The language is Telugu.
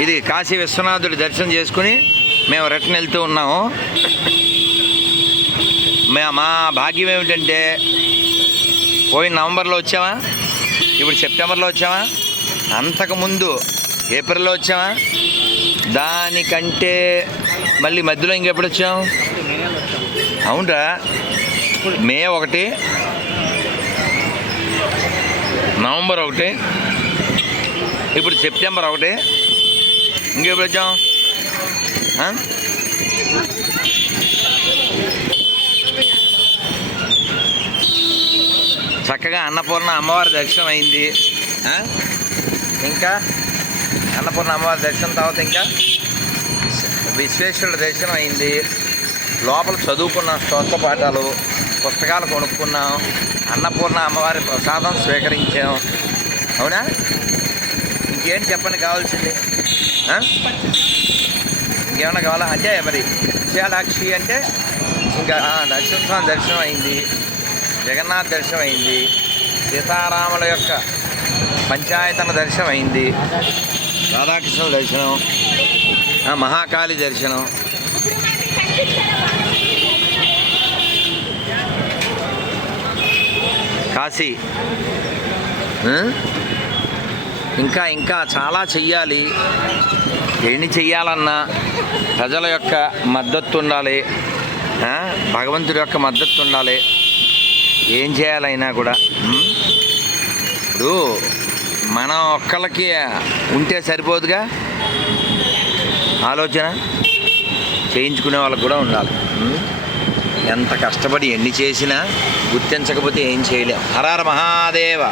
ఇది కాశీ విశ్వనాథుడి దర్శనం చేసుకుని మేము రిటర్న్ వెళ్తూ ఉన్నాము. మే- మా భాగ్యం ఏమిటంటే పోయిన నవంబర్లో వచ్చామా ఇప్పుడు సెప్టెంబర్లో వచ్చామా అంతకుముందు ఏప్రిల్లో వచ్చామా దానికంటే మళ్ళీ మధ్యలో ఇంకెప్పుడు వచ్చాం అవునరా. మే ఒకటి. నవంబర్ ఒకటి. ఇప్పుడు సెప్టెంబర్ ఒకటి. ఇంకెప్పుడు వచ్చాం చక్కగా అన్నపూర్ణ అమ్మవారి దర్శనం అయింది ఇంకా అన్నపూర్ణ అమ్మవారి దర్శనం తర్వాత ఇంకా విశ్వేశ్వరుడి దర్శనం అయింది లోపల చదువుకున్న స్తోత్ర పాఠాలు పుస్తకాలు కొనుక్కున్నాం అన్నపూర్ణ అమ్మవారి ప్రసాదం స్వీకరించాం అవునా? ఏం చెప్పండి కావాల్సింది? ఏమైనా ఇంకేమన్నా కావాలా? అంటే మరి విశాలాక్షి అంటే ఇంకా నరసింహస్వామి దర్శనం అయింది జగన్నాథ్ దర్శనం అయింది సీతారాముల యొక్క పంచాయతన దర్శనం అయింది రాధాకృష్ణ దర్శనం మహాకాళి దర్శనం. కాశీ. ఇంకా ఇంకా చాలా చెయ్యాలి. ఎన్ని చెయ్యాలన్నా ప్రజల యొక్క మద్దతు ఉండాలి. భగవంతుడి యొక్క మద్దతు ఉండాలి. ఏం చేయాలైనా కూడా ఇప్పుడు మనం ఒక్కళ్ళకి ఉంటే సరిపోదుగా? ఆలోచన? చేయించుకునే వాళ్ళకు కూడా ఉండాలి. ఎంత కష్టపడి ఎన్ని చేసినా గుర్తించకపోతే ఏం చేయలేం. హరార మహాదేవ.